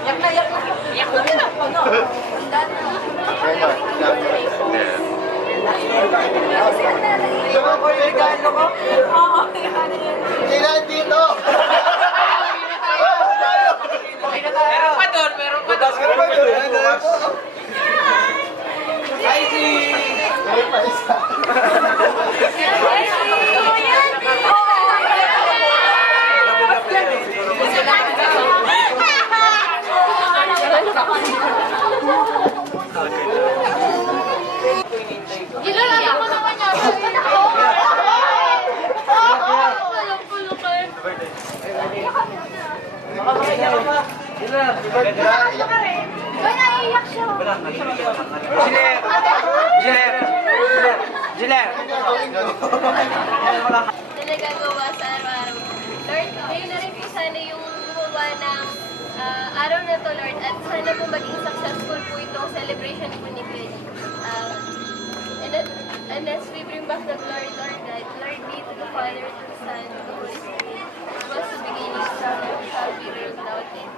Yak na, yak na. Yak na. Diba ko yung regalo ko? Oo. Hindi na dito. Meron pa doon, meron pa doon. Hi, G! Meron pa isa. Gilala ko naman yan. Ba naiiyak siya? Talaga gawa sa araw-araw. Lord, ngayon na rin po sana yung gumawa ng araw na to, Lord. At sana po maging successful po itong celebration po ni Kuya G. And as we bring back the glory to our God, glory be to the Father, to the Son, to the Holy Spirit. Was the beginning, now, and shall be, world without end.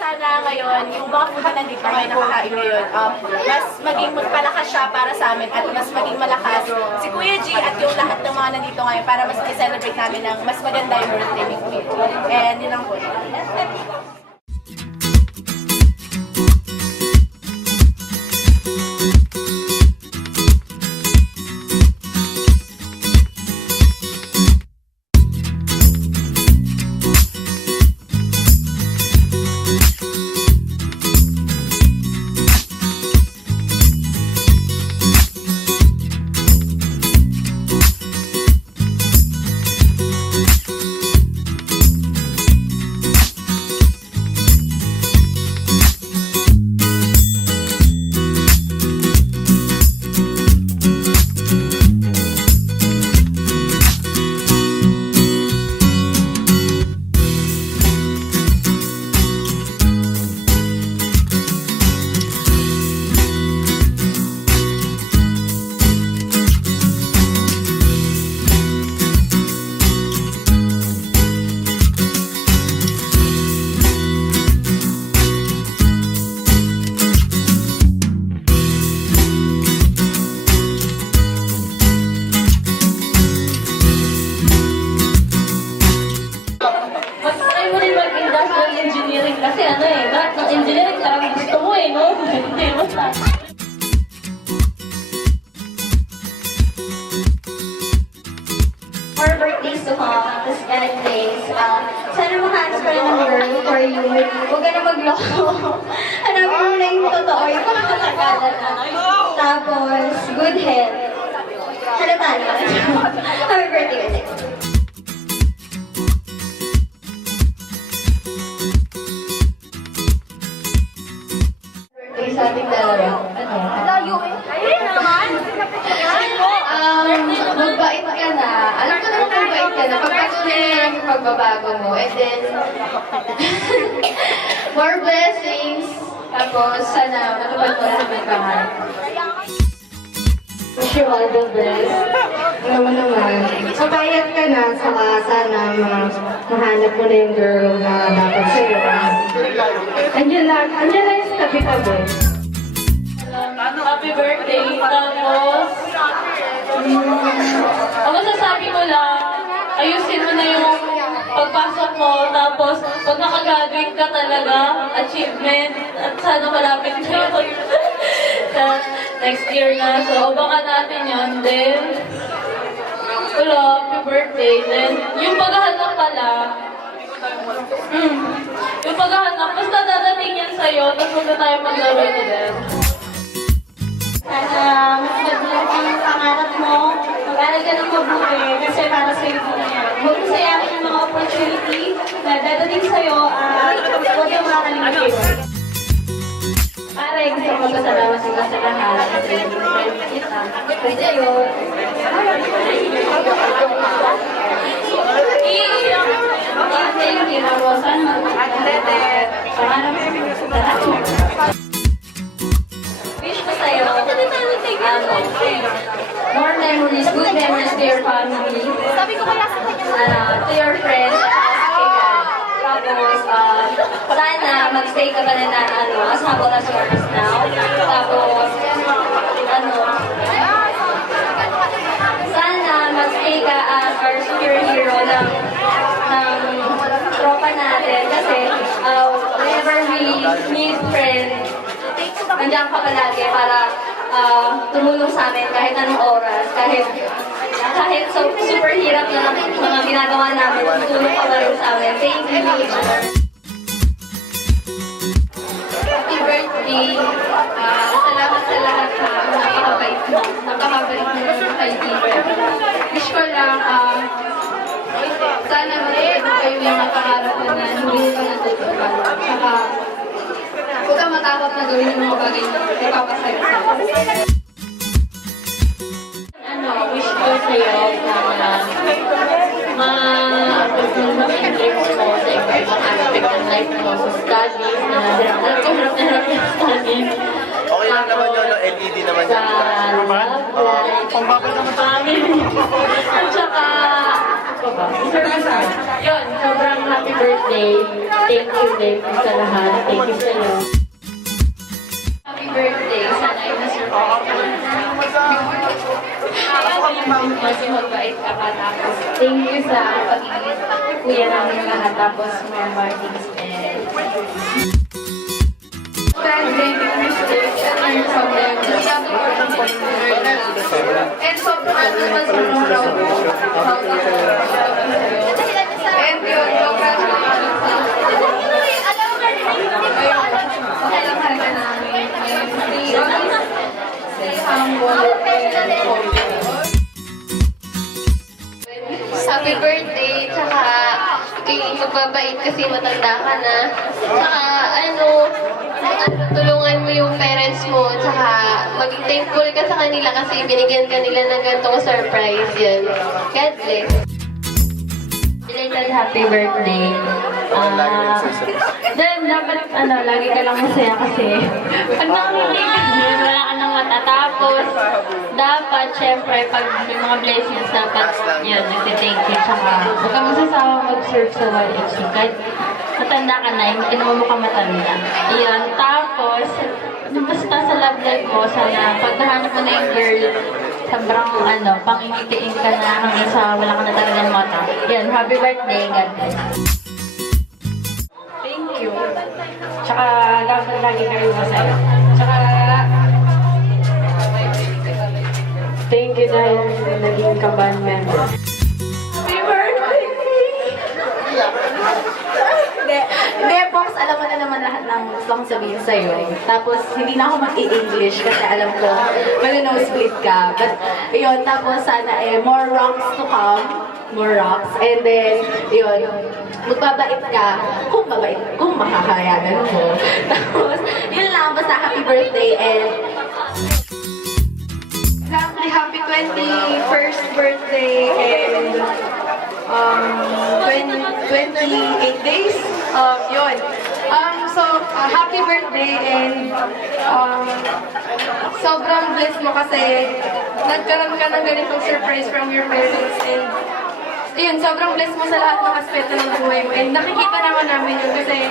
Sana ngayon, yung mga food na nandito ngayon nakakain ngayon, mas maging magpalakas siya para sa amin at mas maging malakas si Kuya G at yung lahat ng mga nandito ngayon para mas i-celebrate namin ng mas maganda yung birthday ni Kuya G. And yun lang po. Kasi ano eh, lahat ng engineering parang gusto mo eh, no? Hindi, basta. More birthdays to come, tapos God days. Sana makahanap ka rin ng girl for you. Huwag ka na magloko. Hanapin mo na yung totoo, yung pagkakagalan na. Tapos, good health. Halata na. Happy birthday ulit. Sa ating dalawa. Ano? Layo eh. Ayun naman. Magbait ka na. Alam ko naman magbait ka na. Pagpatuloy na lang yung pagbabago mo. And then, more blessings. Tapos, sana matupad mo sa may pangarap. Wish you all the best. Naman. Mabayat ka na, saka sana mahanap mo na yung girl na dapat sa'yo. Andiyan na yung tabi-tabi. Happy birthday. Tapos, ang masasabi ko lang, ayusin mo na yung pagpasok mo. Tapos, pag nakagraduate ka talaga, achievement, at sana malapit na yun. Next year na. So, abangan natin yun. Then, wala, happy birthday. Then, yung paghahanap pala, yung paghahanap, basta dadating yan sa'yo, tapos huwag na tayo maglaro na din. Sana mas magbulang ang pangarap mo. Mag-aral ka ng mabuti kasi para sa'yo po yan. Huwag mo sayangin yung mga opportunity na dadating sa'yo at huwag yung makakalimutin. Pare, gusto ko magpasalamat sa sa lahat kasi kita. Kasi yun. Thank you, Rosan. Pangarap sa lahat. Wish ko sa'yo, more memories, good memories to your family. Sabi ko kaya sa kanya. to your friends, kay God. Tapos, sana mag-stay ka pa na as humble as yours now. Tapos, sana mag-stay ka as our superhero ng tropa natin. Kasi, whenever we need friends, nandiyan ka palagi para tumulong sa amin kahit anong oras, kahit super hirap na mga ginagawa namin, tutulong ka pa rin sa amin. Thank you. Happy birthday. Salamat sa lahat sa napakabait mo. Napakabait mo ng kaibigan. Wish ko lang, sana mag-ibig kayo yung mga pangarap mo na hindi mo natutupad. Saka, huwag kang matakot na gawin yung mga bagay na ipapasaya sa akin. Wish ko sa'yo na ma-fulfill yung dreams mo sa iba-ibang aspect ng life mo sa studies na hirap na hirap yung studies. Okay lang naman yun, no? LED naman Sa yan. love life, family. At saka, yun, sobrang happy birthday. Thank you, Dave, sa lahat. Thank you sa'yo. Happy birthday. Sana ay ma-survive ka. Mas magbait ka pa. Tapos, thank you sa pagiging kuya namin lahat. Tapos, more Martins and... And sobrang proud. And yun, congratulations sa kailangan ka namin. Stay humble Happy birthday, tsaka magbabait kasi matanda ka na. Tsaka tulungan mo yung parents mo, tsaka maging thankful ka sa kanila kasi binigyan ka nila ng ganitong surprise yun. God bless. Belated happy birthday. Then, dapat, lagi ka lang masaya kasi pag nakakili ka, wala ka nang matatapos. Dapat, syempre, pag may mga blessings, dapat, yun, nagtithank you. Tsaka, huwag ka masasawa mag-serve sa YFC. Kahit matanda ka na, hindi naman mo ka matanda. Ayun, tapos, basta sa love life mo, sana, pag nahanap mo na yung girl, sobrang, pangingitiin ka na hanggang sa wala ka na talagang mata. Yan, happy birthday, God bless. Thank you. Tsaka, dapat lagi kayo masaya. Tsaka, thank you dahil naging ka-band member. Happy birthday! Hindi, Fox, alam mo na naman lahat ng gusto kong sabihin sa'yo. Tapos, hindi na ako mag-i-English kasi alam ko, mag-nosebleed ka. But, yun, tapos sana more rocks to come. More rocks. And then, yun, magbabait ka kung makakayanan mo. Tapos, yun lang, basta happy birthday and Happy 21st birthday and 28 days. Yun. Happy birthday and sobrang blessed mo kasi nagkaroon ka ng ganitong surprise from your parents and yun, sobrang blessed mo sa lahat ng aspeto ng buhay mo and nakikita naman namin yun kasi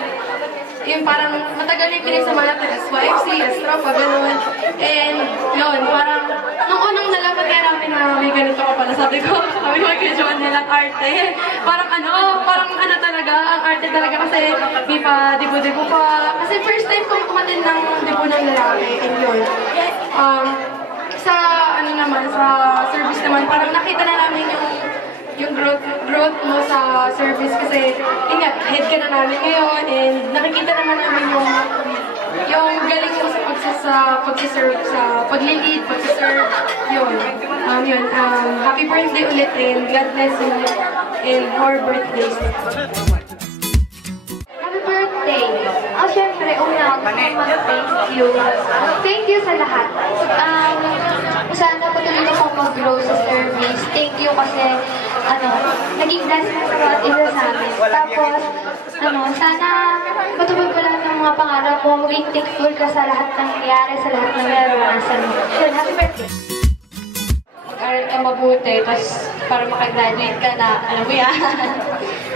yung parang matagal yung pinagsama natin as YFC, as tropa, gano'n. And yun, parang nung unang nalaman nga namin na may ganito ka pala, sabi ko kay Joan nilang arte. Parang talaga, ang arte talaga kasi may pa dibo-dibo pa. Kasi first time kong kumatin ng dibo ng lalaki. And yun, sa service naman, parang nakita na namin yung growth mo sa service kasi yun nga, head ka na namin ngayon and nakikita naman namin yung galing mo sa pagsiserve, sa paglilid, pagsiserve, yun. Happy birthday ulit and God bless you and more birthdays. Happy birthday! Syempre, una, mag-thank you. Thank you sa lahat. Sana patuloy na akong mag-grow sa service. Thank you kasi, naging blessing sa bawat isa sa amin. Tapos, sana matupad ko lahat ng mga pangarap mo. Maging thankful ka sa lahat ng nangyayari, sa lahat ng naranasan mo. Yun, happy birthday! mag-aral ka mabuti, tapos para makagraduate ka na, alam mo yan.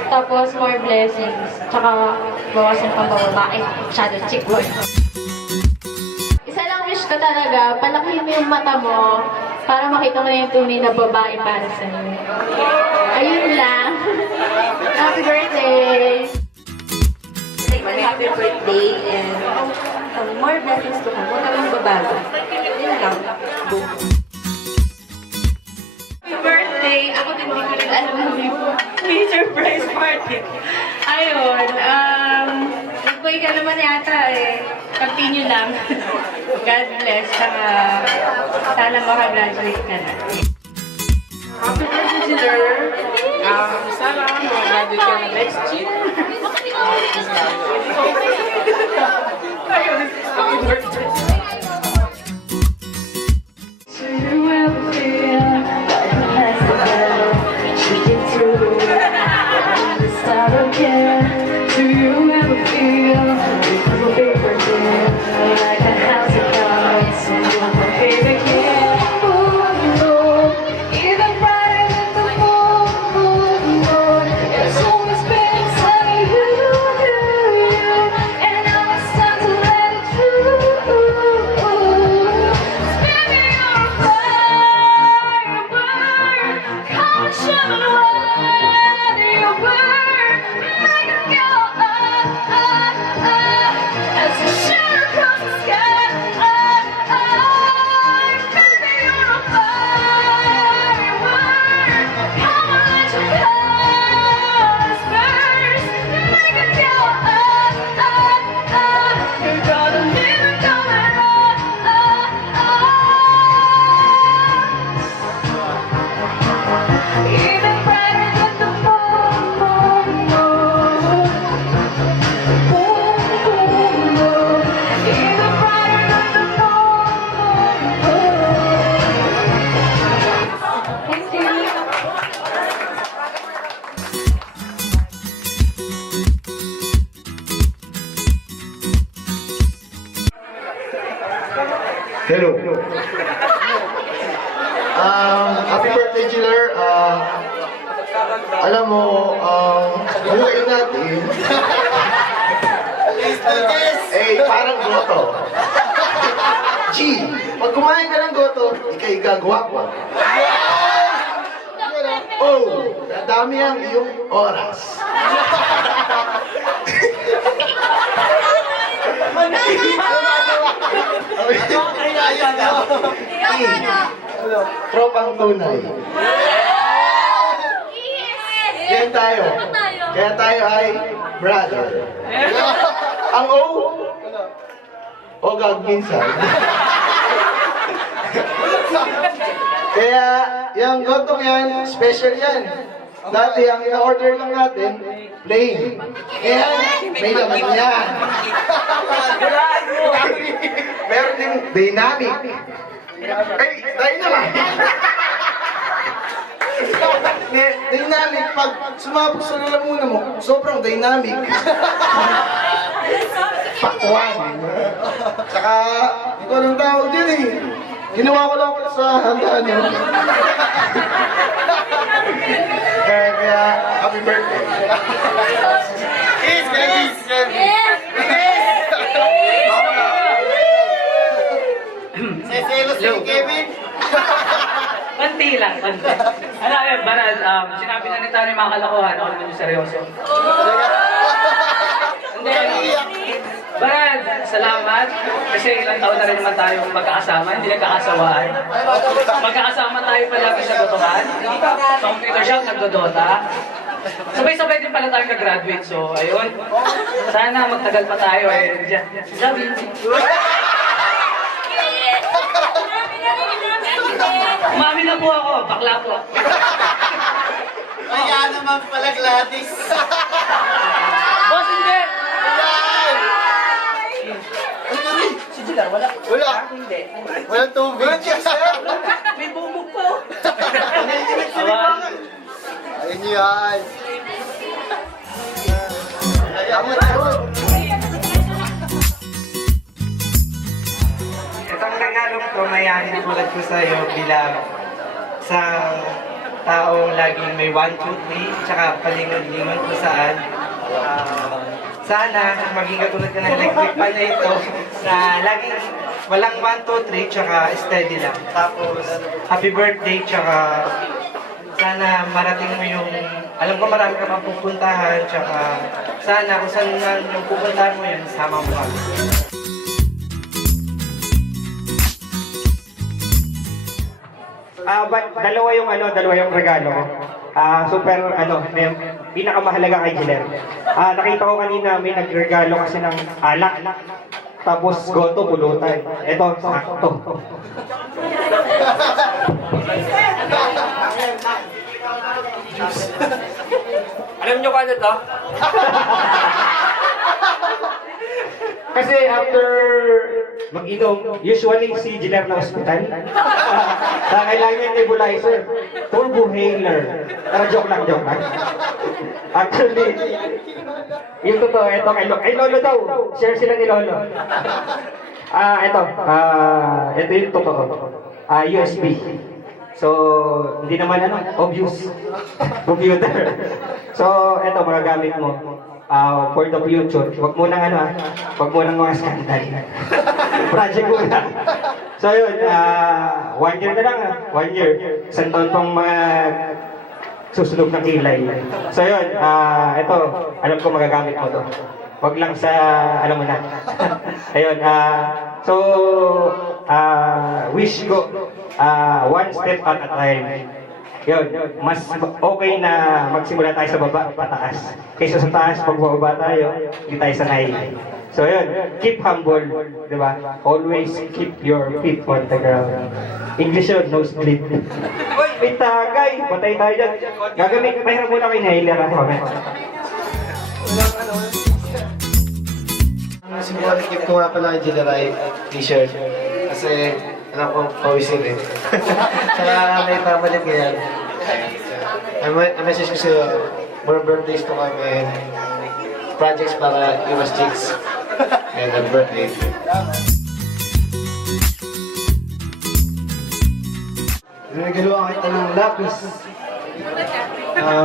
Tapos more blessings, tsaka bawasan pang babae, shadow chick boy. Isa lang wish ko talaga, palakihin mo yung mata mo para makita mo na yung tunay na babae para sa'yo. Ayun lang. Happy birthday! Happy birthday and more blessings to come. Huwag kang babago. Yun lang. Boom. Happy birthday! Ako din hindi ko rin alam na may surprise party. Ayun, nag-boy ka naman yata eh. Continue lang. God bless. Saka sana makagraduate ka na. Happy birthday, Jiller. Sana mag-graduate ka na next year. Happy birthday. Do you ever feel like cheating through the start again? Do you ever feel because of paper again? Like a house of cards and you're my favorite kid? Even brighter than the moon. It's always been sunny, you, and now it's time to let it through. Baby, you're a firework, come and show me whether you burn. Make it go as you shoot across the sky. Baby, you're a firework, come on, let your colors burst. Make it go you're gonna live and going even brighter than the moon. Even brighter than the moon. Thank you. Hello. Happy birthday, Jiller. Alam mo, buhay natin, parang goto. G, pag kumain ka ng goto, ikay gagawa ko. Oh, dadami ang iyong oras. Tropang tunay. Yan tayo. Kaya tayo ay brother. Ang O, ogag minsan. Kaya yung gotong yan, special yan. Dati ang in-order lang natin, plain. Kaya may laman yan. Meron din dynamic. Ay, dynamic. Dynamic, pag sumabog sa lalamunan mo, sobrang dynamic. Pakwan. Tsaka, hindi ko alam tawag din eh. Ginawa ko lang sa handaan yun. Kaya, happy birthday. Kiss, kiss, Seselos si Kevin. Konti lang, konti. Ano yun, Barad, sinabi na ni Tani mga kalokohan, ako naman yung seryoso. Hindi, Barad, salamat. Kasi ilang taon na rin naman tayong magkakasama, hindi nagkakasawaan. Magkakasama tayo palagi sa Dotohan. Sa computer shop, nagdodota. Sabay-sabay din pala tayong ka-graduate, so ayun. Sana magtagal pa tayo eh. Sabi. Umami na po ako, bakla po. Kaya naman pala Gladys. Boss, hindi! Si Jilar, wala. Wala. Hindi. Walang tubig. May bumog po. Ayun yan. Ayaw mo tayo. Itong regalo ko, mayayanin tulad ko sa'yo bilang sa taong laging may 1, 2, 3, tsaka palingon-lingon kung saan. Sana maging katulad ka ng electric fan na ito na laging walang 1, 2, 3, tsaka steady lang. Tapos, happy birthday, tsaka sana marating mo yung, alam ko marami ka pang pupuntahan, tsaka sana kung saan na yung pupuntahan mo yun, sama mo kami. Dalawa yung regalo ko. Super, may pinakamahalaga kay Jiller. Nakita ko kanina may nagregalo kasi ng alak. Tapos goto, pulutan. Ito, sakto. Alam niyo kung ano to? Kasi after mag-inom, usually si Jiller na hospital. Kailangan yung nebulizer. Turbo Haler. Pero joke lang. Actually, yung totoo, ito kay Lolo daw. Share sila ni Lolo. Ito yung totoo. USB. So, hindi naman obvious. Computer. So, ito, magagamit mo. For the future. Huwag mo nang huwag mo nang mga scandal. Project mo na. So yun, 1 year na lang 1 year. Isang taon pang susunog ng kilay. So yun, ito, alam ko magagamit mo to. Huwag lang sa, alam mo na. Ayun, wish ko, one step at a time. Yun, mas okay na magsimula tayo sa baba, pataas. Kaysa sa taas, pag bababa tayo, hindi tayo sanay. So yun, keep humble, di ba? Always keep your feet on the ground. English yun, no split. Uy, may tagay! Patay tayo dyan. Gagamit, pahiram muna kay Nahiler ako. Siguro keep ko nga pala yung Jileray t-shirt. Kasi alam ko, pawisin eh. Tsaka may pamalit ngayon. Ang message ko sa'yo, more birthdays to come and projects para Iwas Chicks. And a birthday. Nagagawa kita ng lapis.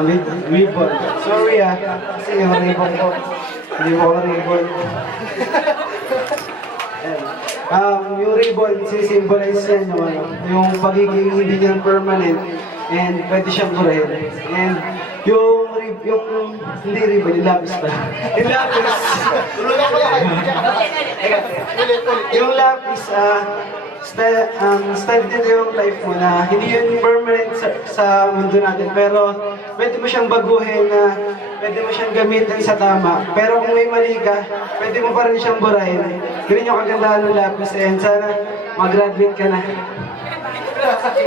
With ribbon. Sorry kasi yung ribbon ko. Hindi mo ako ribbon. Yung ribbon, sisimbolize yan yung pagiging hindi niyan permanent and pwede siyang burahin. And yung hindi ribbon, yung lapis pa. Yung lapis. Yung lapis, style din yung life mo na hindi yun permanent sa mundo natin, pero pwede mo siyang baguhin na pwede mo siyang gamitin sa tama, pero kung may mali ka, pwede mo pa rin siyang burahin. Ganun yung kagandahan ng lapis, and sana mag-graduate ka na.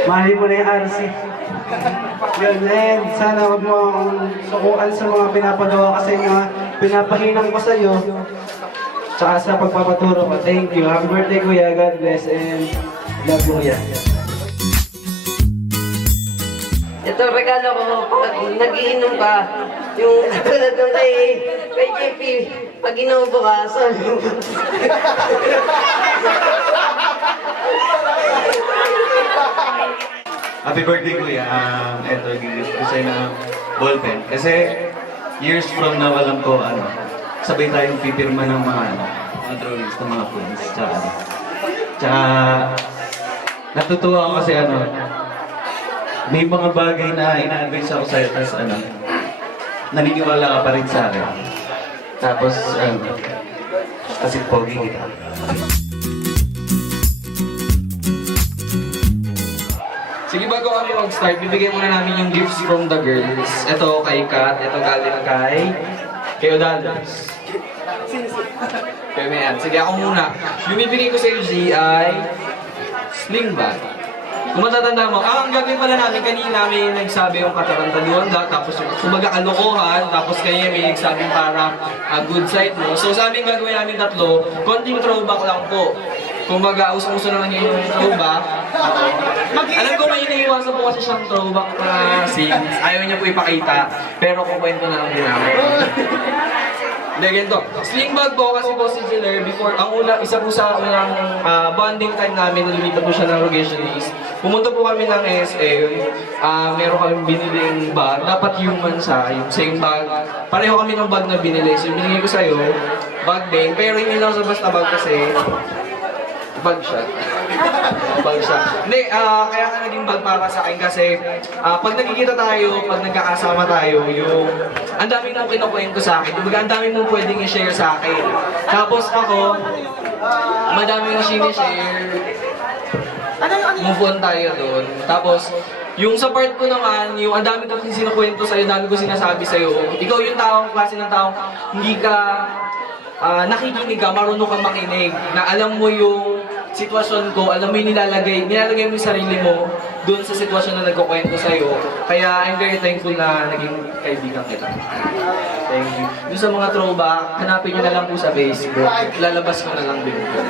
Mahalin mo na yung RC. Yun, and sana huwag mo akong sukuan sa mga pinapagawa kasi mga pinapahinang ko sa'yo. Tsaka sa pagpapaturo ko. Thank you. Happy birthday, Kuya. God bless and love you, Kuya. Ito, regalo ko, pag nagiinom ka, yung tulad nung kay JP, pag inubo ka, so... Happy birthday, Kuya. Ito, gigift ko sa'yo ng ballpen. Kasi years from now, alam ko, sabay tayong pipirma ng mga drawings ng mga friends. Tsaka, natutuwa ako kasi may mga bagay na ina-advise ako sa'yo, tapos naniniwala ka pa rin sa akin. Tapos, kasi pogi kita. Sige, bago kami mag-start, bibigyan muna namin yung gifts from the girls. Ito kay Kat, ito galing kay Odaldos. Kaya may yan. Sige, ako muna. Yung bibigay ko sa UG ay sling bag. Kung matatanda mo, ang gagawin pala namin kanina, may nagsabi yung katarantaluan tapos kumaga kalokohan, tapos kanya may nagsabing para good side mo. So sa amin gagawin namin tatlo, konting throwback lang po. Kumaga, usong-uso naman yun yung throwback. Alam ko may iniiwasan po kasi siyang throwback na scenes. Ayaw niya po ipakita, pero kukwento na lang din namin. Hindi, ganito. Sling bag po kasi po si Jiller before, isa po sa unang bonding time namin, nalilipat po siya ng Rogation List. Pumunta po kami ng SM, meron kami biniling bag, dapat human siya, yung same bag. Pareho kami ng bag na binili, so binigay ko sa'yo, bag din, pero hindi lang sa basta bag kasi, bag siya. Bag siya. Hindi, kaya ka naging bag para sa akin kasi pag nagkikita tayo, pag nagkakasama tayo, yung ang dami mong kinukwento sa akin. Diba, ang dami mong pwedeng i-share sa akin. Tapos ako, madami yung sinishare. Move on tayo doon. Tapos, yung sa part ko naman, yung ang dami ko sinukwento sa'yo, dami ko sinasabi sa'yo. Ikaw yung klase ng taong hindi ka nakikinig ka, marunong kang makinig. Na alam mo yung sitwasyon ko, alam mo yung nilalagay mo yung sarili mo doon sa sitwasyon na nagkukwento sa'yo. Kaya I'm very thankful na naging kaibigan kita. Thank you. Doon sa mga throwback, hanapin nyo na lang po sa Facebook. Lalabas ko na lang din po.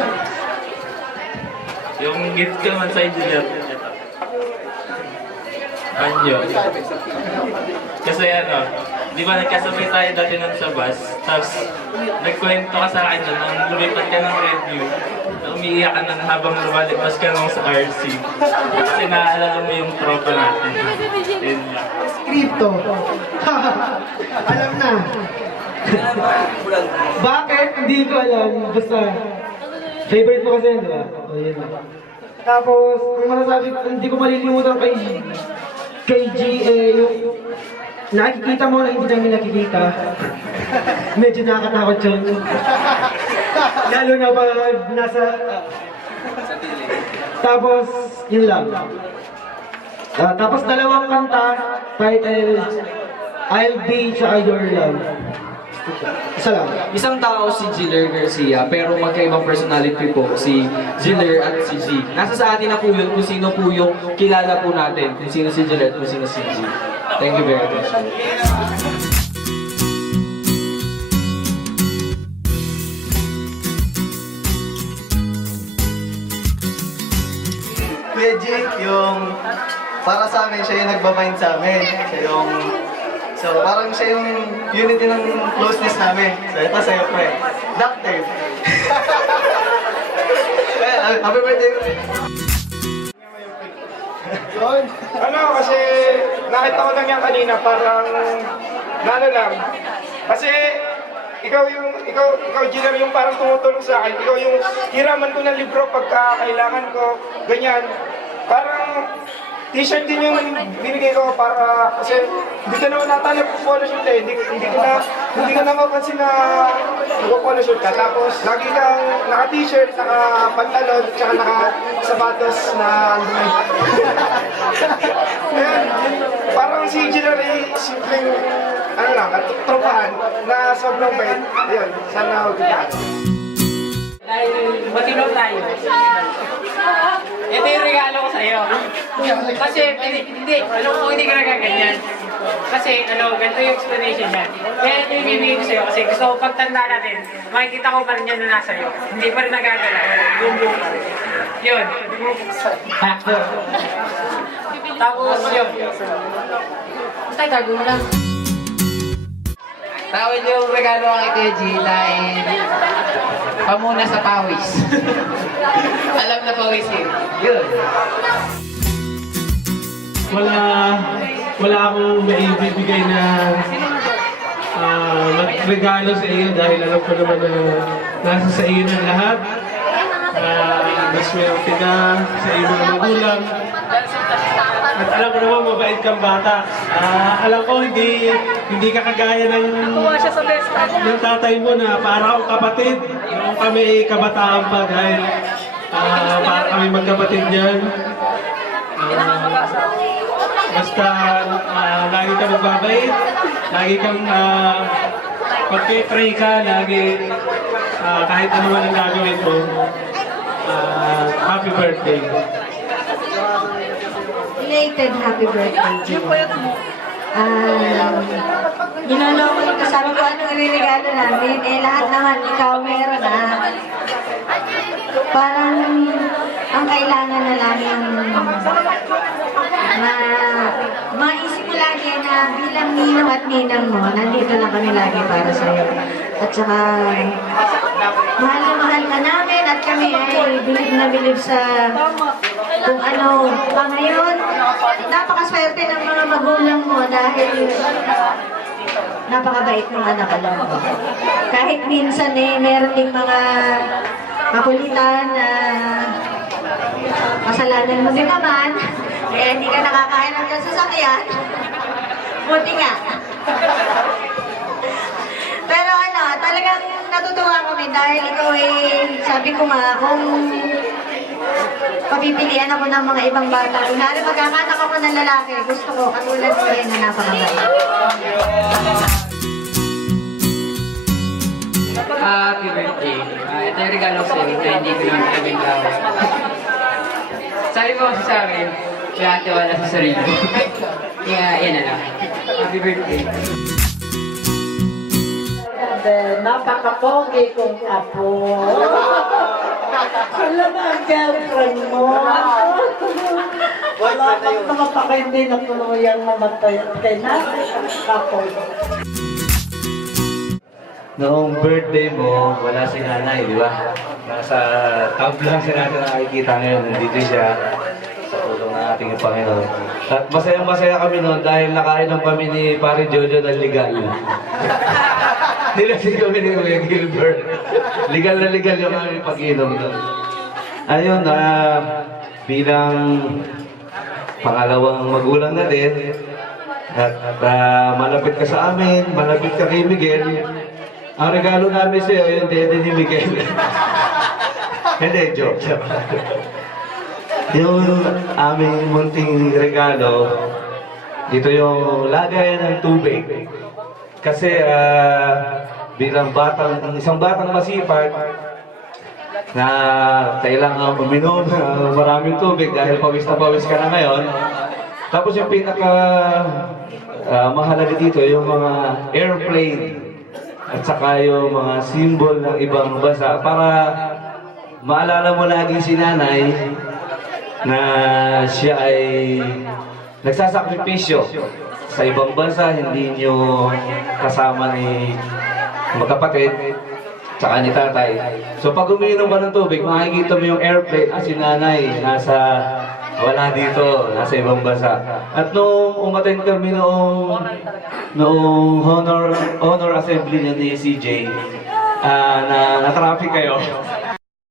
Yung gift ko naman sa engineer, Anjo. Kasi di ba nagkasabay tayo dati nun sa bus, tapos nagkwento ka sa akin nung lumipat ka ng review, umiiyak ka na habang lumalabas ka nung sa RC. Kasi naaalala mo yung tropa natin. Yun lang. Skripto. Alam na. Bakit? Hindi ko alam. Basta, favorite mo kasi yun, di ba? O, yun lang. Tapos, kung masasabi ko, hindi ko malilimutan kay G, yung nakikita mo na hindi namin nakikita. Medyo nakakatakot yun. Lalo na pag nasa... Tapos, yun lang. Tapos dalawang kanta, title, I'll Be tsaka Your Love. Isa lang. Isang tao si Jiller Garcia, pero magkaibang personality po si Jiller at si G. Nasa sa atin na po yun kung sino po yung kilala po natin, kung sino si Jiller at kung sino si G. Thank you very much. Kuya Jake, yung para sa amin, siya yung nagbabind sa amin. So parang siya yung unity ng closeness namin. So ito sa'yo, pre. Doctor. Happy birthday. Kasi nakita ko lang yan kanina, parang lang. Kasi ikaw Giller, yung parang tumutulong sa akin. Ikaw yung hiraman ko ng libro pagka kailangan ko, ganyan. Parang t-shirt din yung binigay ko para, kasi hindi ka naman natanap kung polo shoot eh. Hindi ko na mapansin na polo shoot ka. Tapos lagi kang naka-t-shirt, naka-pantalon, tsaka naka-sapatos na andun. Ayan, parang si Giller ay simpleng, tropahan na sobrang bait. Ayun, sana huwag kita. Dahil matinaw tayo. Ito yung regalo ko sa'yo. Kasi, hindi ka nagaganyan. Kasi, ganito yung explanation niya. Kaya ito yung bibigay ko sa'yo kasi gusto ko pagtanda natin, makikita ko pa rin yan na nasa iyo. Hindi pa rin nagagala. Buong pa rin. Yun. Tapos, yun. Basta gago mo lang. Tawad yung regalo kay Kuya G dahil pamuna sa pawis. Alam na pawis yun. Yun. Wala akong maibibigay na regalo sa iyo dahil alam ko naman na nasa sa iyo ng lahat. Mas mayroon ka sa iyong mga magulang. At alam ko naman, mabait kang bata. Alam ko, hindi ka kagaya ng tatay mo na para akong kapatid. Noong kami kabataan pa dahil para kami magkapatid yan. Basta lagi ka magbabait, lagi kang pag-pray ka, lagi kahit ano man ang gagawin mo. Happy birthday. Belated happy birthday, Jim. Ginolo ko yung kasama ko anong iriregalo namin. Lahat naman ikaw meron na. Parang ang kailangan na lang yung maisip mo lagi lagi na bilang ninong at ninang mo, nandito lang kami lagi para sa'yo. At saka, mahal na mahal ka namin at kami ay bilib na bilib sa kung ano pa ngayon. Napakaswerte ng mga magulang mo dahil napakabait ng anak alam mo. Kahit minsan meron ding mga makulitan na kasalanan mo din naman. Kaya hindi ka nakakain ng sasakyan. Buti nga. Pero talagang natutuwa kami dahil ikaw sabi ko nga, kung papipilian ako ng mga ibang bata, kunwari magkakanak ako ng lalaki, gusto ko katulad ko rin na napakabait. Happy birthday. Ito yung regalo ko sa'yo, kaya hindi ko naman talagang gawin. Sabi mo kasi sa akin, kaya tiwala sa sarili ko. Kaya yan na lang. Happy birthday. Napaka-pogi kong apo. Wala na ang girlfriend mo. Wala pang nakapakindi na tuluyang mamatay. Kaya napaka-pogi. Noong birthday mo, wala si nanay, di ba? Nasa tab lang siya natin nakikita ngayon. Nandito siya sa tulong ng ating Panginoon. At masayang-masaya kami noon dahil nakainom kami ni Pare Jojo ng legal. Nilasing kami ni Kuya Gilbert. Legal na legal yung aming pag-inom doon. Ayun, bilang pangalawang magulang na din, at malapit ka sa amin, malapit ka kay Miguel, ang regalo namin sa'yo, yung dede ni Miguel. Hindi, joke. Yung aming munting regalo, ito yung lagayan ng tubig. Kasi bilang isang batang masipag na kailangan uminom maraming tubig dahil pawis na pawis ka na ngayon. Tapos yung pinaka mahalaga dito, yung mga airplane at saka yung mga symbol ng ibang bansa para maalala mo lagi si nanay na siya ay nagsasakripisyo sa ibang bansa, hindi nyo kasama ni magkapatid tsaka ni tatay. So pag umiinom ka ng tubig, makikita mo yung airplane, si nanay wala dito, nasa ibang bansa. At nung umattend kami noong honor assembly niya ni CJ, na traffic kayo,